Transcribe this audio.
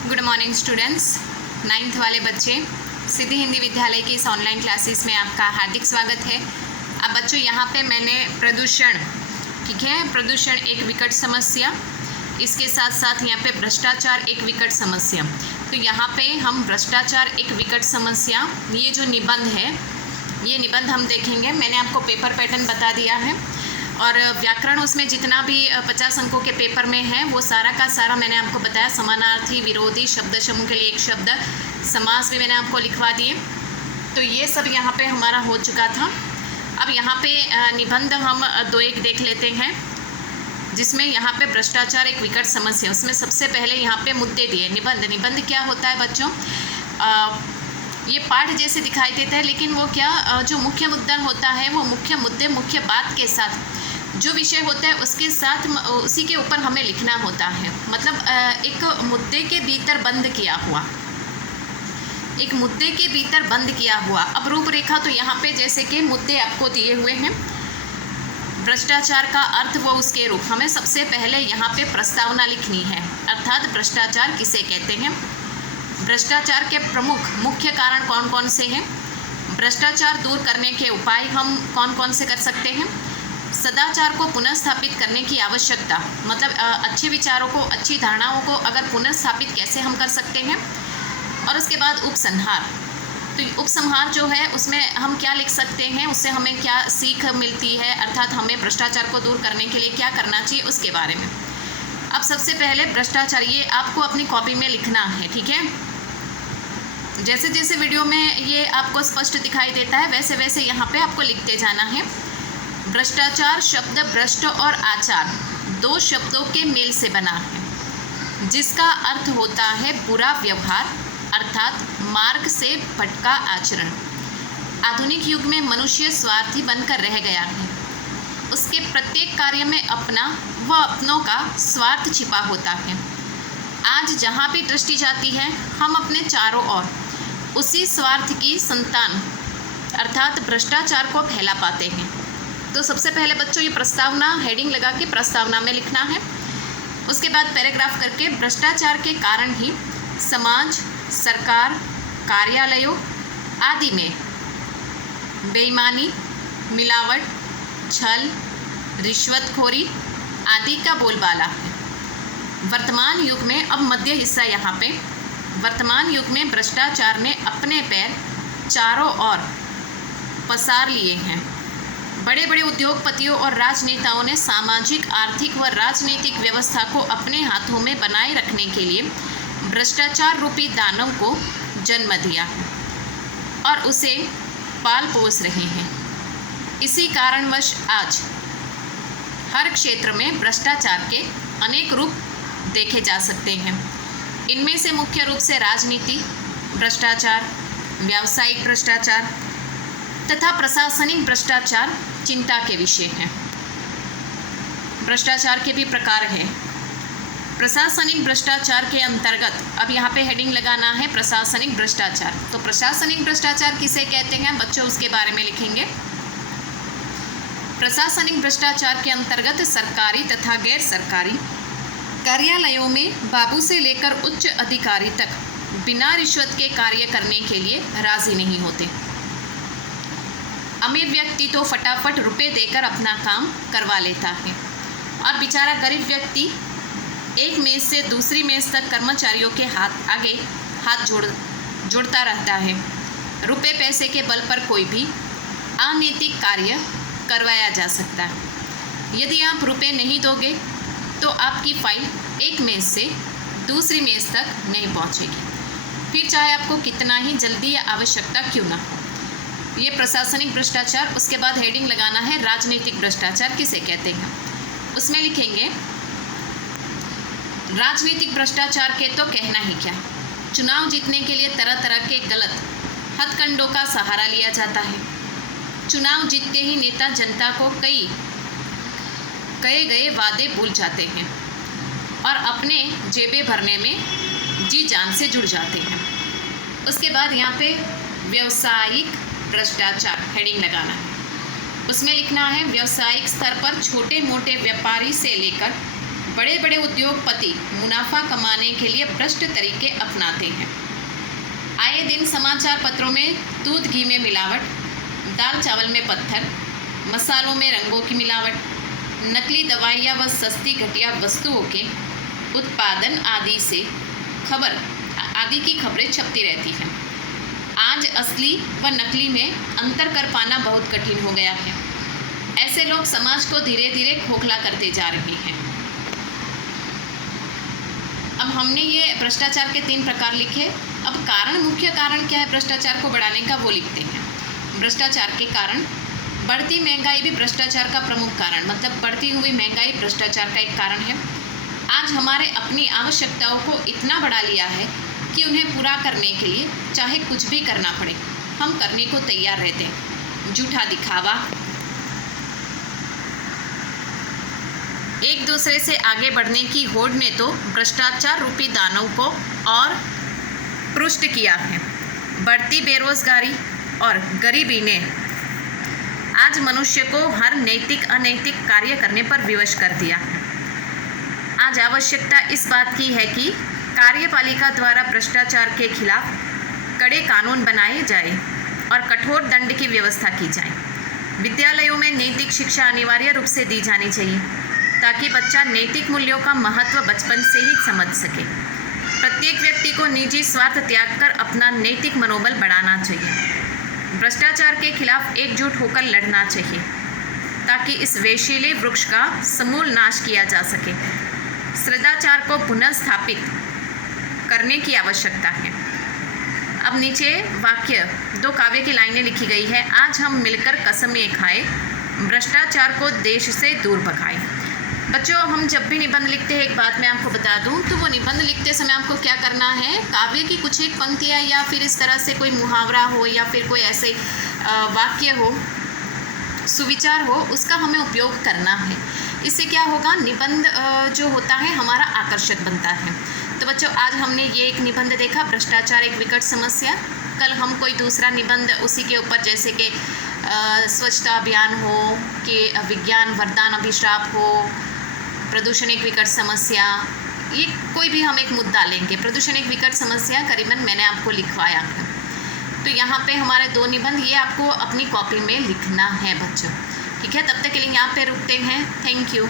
Good morning students. 9th वाले बच्चे, सिद्धि हिंदी विद्यालय की इस ऑनलाइन क्लासेस में आपका हार्दिक स्वागत है। अब बच्चों यहाँ पे मैंने प्रदूषण, ठीक है, प्रदूषण एक विकट समस्या, इसके साथ साथ यहाँ पे भ्रष्टाचार एक विकट समस्या। तो यहाँ पे हम भ्रष्टाचार एक विकट समस्या, ये जो निबंध है, ये निबंध हम देखेंगे। मैंने आपको पेपर पैटर्न बता दिया है और व्याकरण उसमें जितना भी 50 अंकों के पेपर में है वो सारा का सारा मैंने आपको बताया। समानार्थी, विरोधी, शब्द समूह के लिए एक शब्द, समास भी मैंने आपको लिखवा दिए। तो ये सब यहाँ पे हमारा हो चुका था। अब यहाँ पे निबंध हम 2-1 देख लेते हैं, जिसमें यहाँ पे भ्रष्टाचार एक विकट समस्या, उसमें सबसे पहले यहाँ पे मुद्दे दिए। निबंध क्या होता है बच्चों? ये पाठ जैसे दिखाई देता है, लेकिन वो क्या, जो मुख्य मुद्दा होता है वो मुख्य मुद्दे, मुख्य बात के साथ जो विषय होता है उसके साथ उसी के ऊपर हमें लिखना होता है। मतलब एक मुद्दे के भीतर बंद किया हुआ, एक मुद्दे के भीतर बंद किया हुआ। अब रूपरेखा तो यहाँ पे जैसे कि मुद्दे आपको दिए हुए हैं, भ्रष्टाचार का अर्थ व उसके रूप, हमें सबसे पहले यहाँ पे प्रस्तावना लिखनी है, अर्थात भ्रष्टाचार किसे कहते हैं, भ्रष्टाचार के प्रमुख मुख्य कारण कौन कौन से हैं, भ्रष्टाचार दूर करने के उपाय हम कौन कौन से कर सकते हैं, सदाचार को पुनः स्थापित करने की आवश्यकता, मतलब अच्छे विचारों को, अच्छी धारणाओं को अगर पुनः स्थापित कैसे हम कर सकते हैं, और उसके बाद उपसंहार। तो उपसंहार जो है उसमें हम क्या लिख सकते हैं, उससे हमें क्या सीख मिलती है, अर्थात हमें भ्रष्टाचार को दूर करने के लिए क्या करना चाहिए उसके बारे में। अब सबसे पहले भ्रष्टाचार, ये आपको अपनी कॉपी में लिखना है, ठीक है। जैसे जैसे वीडियो में ये आपको स्पष्ट दिखाई देता है वैसे वैसे यहाँ पे आपको लिखते जाना है। भ्रष्टाचार शब्द भ्रष्ट और आचार 2 शब्दों के मेल से बना है, जिसका अर्थ होता है बुरा व्यवहार, अर्थात मार्ग से भटका आचरण। आधुनिक युग में मनुष्य स्वार्थी बनकर रह गया है, उसके प्रत्येक कार्य में अपना व अपनों का स्वार्थ छिपा होता है। आज जहाँ भी दृष्टि जाती है हम अपने चारों ओर उसी स्वार्थ की संतान अर्थात भ्रष्टाचार को फैला पाते हैं। तो सबसे पहले बच्चों ये प्रस्तावना, हेडिंग लगा के प्रस्तावना में लिखना है। उसके बाद पैराग्राफ करके भ्रष्टाचार के कारण ही समाज, सरकार, कार्यालयों आदि में बेईमानी, मिलावट, छल, रिश्वतखोरी आदि का बोलबाला है। वर्तमान युग में, अब मध्य हिस्सा यहाँ पे, वर्तमान युग में भ्रष्टाचार ने अपने पैर चारों ओर पसार लिए हैं। बड़े बड़े उद्योगपतियों और राजनेताओं ने सामाजिक, आर्थिक व राजनीतिक व्यवस्था को अपने हाथों में बनाए रखने के लिए भ्रष्टाचार रूपी दानव को जन्म दिया है और उसे पाल पोस रहे हैं। इसी कारणवश आज हर क्षेत्र में भ्रष्टाचार के अनेक रूप देखे जा सकते हैं। इनमें से मुख्य रूप से राजनीति भ्रष्टाचार, व्यावसायिक भ्रष्टाचार तथा प्रशासनिक भ्रष्टाचार चिंता के विषय हैं। भ्रष्टाचार के भी प्रकार हैं। प्रशासनिक भ्रष्टाचार के अंतर्गत, अब यहाँ पे हेडिंग लगाना है प्रशासनिक भ्रष्टाचार। तो प्रशासनिक भ्रष्टाचार किसे कहते हैं बच्चों, उसके बारे में लिखेंगे। प्रशासनिक भ्रष्टाचार के अंतर्गत सरकारी तथा गैर सरकारी कार्यालयों में बाबू से लेकर उच्च अधिकारी तक बिना रिश्वत के कार्य करने के लिए राजी नहीं होते। अमीर व्यक्ति तो फटाफट रुपए देकर अपना काम करवा लेता है और बेचारा गरीब व्यक्ति एक मेज से दूसरी मेज तक कर्मचारियों के आगे हाथ जोड़ता रहता है। रुपए पैसे के बल पर कोई भी अनैतिक कार्य करवाया जा सकता है। यदि आप रुपए नहीं दोगे तो आपकी फाइल एक मेज से दूसरी मेज तक नहीं पहुंचेगी, फिर चाहे आपको कितना ही जल्दी या आवश्यकता क्यों ना हो। ये प्रशासनिक भ्रष्टाचार। उसके बाद हेडिंग लगाना है राजनीतिक भ्रष्टाचार किसे कहते हैं। उसमें लिखेंगे राजनीतिक भ्रष्टाचार के तो कहना ही क्या, चुनाव जीतने के लिए तरह तरह के गलत हथकंडों का सहारा लिया जाता है। चुनाव जीतते ही नेता जनता को कई कहे गए वादे भूल जाते हैं और अपने जेबें भरने में जी जान से जुड़ जाते हैं। उसके बाद यहाँ पे व्यावसायिक भ्रष्टाचार हेडिंग लगाना है। उसमें लिखना है व्यवसायिक स्तर पर छोटे मोटे व्यापारी से लेकर बड़े बड़े उद्योगपति मुनाफा कमाने के लिए भ्रष्ट तरीके अपनाते हैं। आए दिन समाचार पत्रों में दूध घी में मिलावट, दाल चावल में पत्थर, मसालों में रंगों की मिलावट, नकली दवाइयाँ व सस्ती घटिया वस्तुओं के उत्पादन आदि की खबरें छपती रहती हैं। आज असली व नकली में अंतर कर पाना बहुत कठिन हो गया है। ऐसे लोग समाज को धीरे धीरे खोखला करते जा रहे हैं। अब हमने ये भ्रष्टाचार के 3 प्रकार लिखे। अब मुख्य कारण क्या है भ्रष्टाचार को बढ़ाने का, वो लिखते हैं। भ्रष्टाचार के कारण, बढ़ती महंगाई भी भ्रष्टाचार का प्रमुख कारण, मतलब बढ़ती हुई महंगाई भ्रष्टाचार का एक कारण है। आज हमारे अपनी आवश्यकताओं को इतना बढ़ा लिया है कि उन्हें पूरा करने के लिए चाहे कुछ भी करना पड़े, हम करने को तैयार रहते हैं। झूठा दिखावा, एक दूसरे से आगे बढ़ने की होड़ ने तो भ्रष्टाचार रूपी दानव को और पुष्ट किया है। बढ़ती बेरोजगारी और गरीबी ने आज मनुष्य को हर नैतिक अनैतिक कार्य करने पर विवश कर दिया है। आज आवश्यकता इस बात की है कि कार्यपालिका द्वारा भ्रष्टाचार के खिलाफ कड़े कानून बनाए जाए और कठोर दंड की व्यवस्था की जाए। विद्यालयों में नैतिक शिक्षा अनिवार्य रूप से दी जानी चाहिए ताकि बच्चा नैतिक मूल्यों का महत्व बचपन से ही समझ सके। प्रत्येक व्यक्ति को निजी स्वार्थ त्याग कर अपना नैतिक मनोबल बढ़ाना चाहिए। भ्रष्टाचार के खिलाफ एकजुट होकर लड़ना चाहिए ताकि इस वेशीले वृक्ष का समूल नाश किया जा सके। सदाचार को पुनः स्थापित करने की आवश्यकता है। अब नीचे वाक्य 2 काव्य की लाइनें लिखी गई है। आज हम मिलकर कसम ये खाए, भ्रष्टाचार को देश से दूर भगाए। बच्चों, हम जब भी निबंध लिखते हैं, एक बात मैं आपको बता दूं, तो वो निबंध लिखते समय आपको क्या करना है, काव्य की कुछ एक पंक्तियाँ या फिर इस तरह से कोई मुहावरा हो या फिर कोई ऐसे वाक्य हो, सुविचार हो, उसका हमें उपयोग करना है। इससे क्या होगा, निबंध जो होता है हमारा आकर्षक बनता है। तो बच्चों, आज हमने ये एक निबंध देखा, भ्रष्टाचार एक विकट समस्या। कल हम कोई दूसरा निबंध उसी के ऊपर, जैसे कि स्वच्छता अभियान हो, कि विज्ञान वरदान अभिशाप हो, प्रदूषण एक विकट समस्या, ये कोई भी हम एक मुद्दा लेंगे। प्रदूषण एक विकट समस्या करीबन मैंने आपको लिखवाया है। तो यहाँ पे हमारे 2 निबंध, ये आपको अपनी कॉपी में लिखना है बच्चों। ठीक है, तब तक के लिए यहाँ पे रुकते हैं। Thank you.